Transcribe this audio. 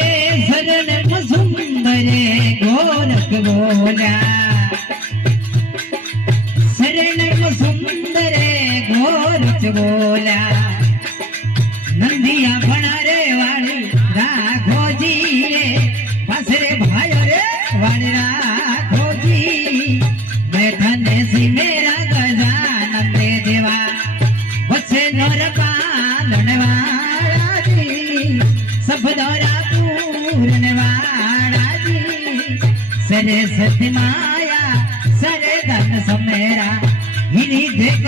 शरण सुंदरे गोरख बोला शरण सुंदरे गोरख बोला नंदिया बना रे वाली राघो जी रे पासरे भाई रे वाली राघो जी बैठा ने सी मेरा गजानन दे देवा बच्चे नर पालन वाला जी सब दौरा पूरन वाला जी सरे सत्य माया सरे धन समेरा हिरी देख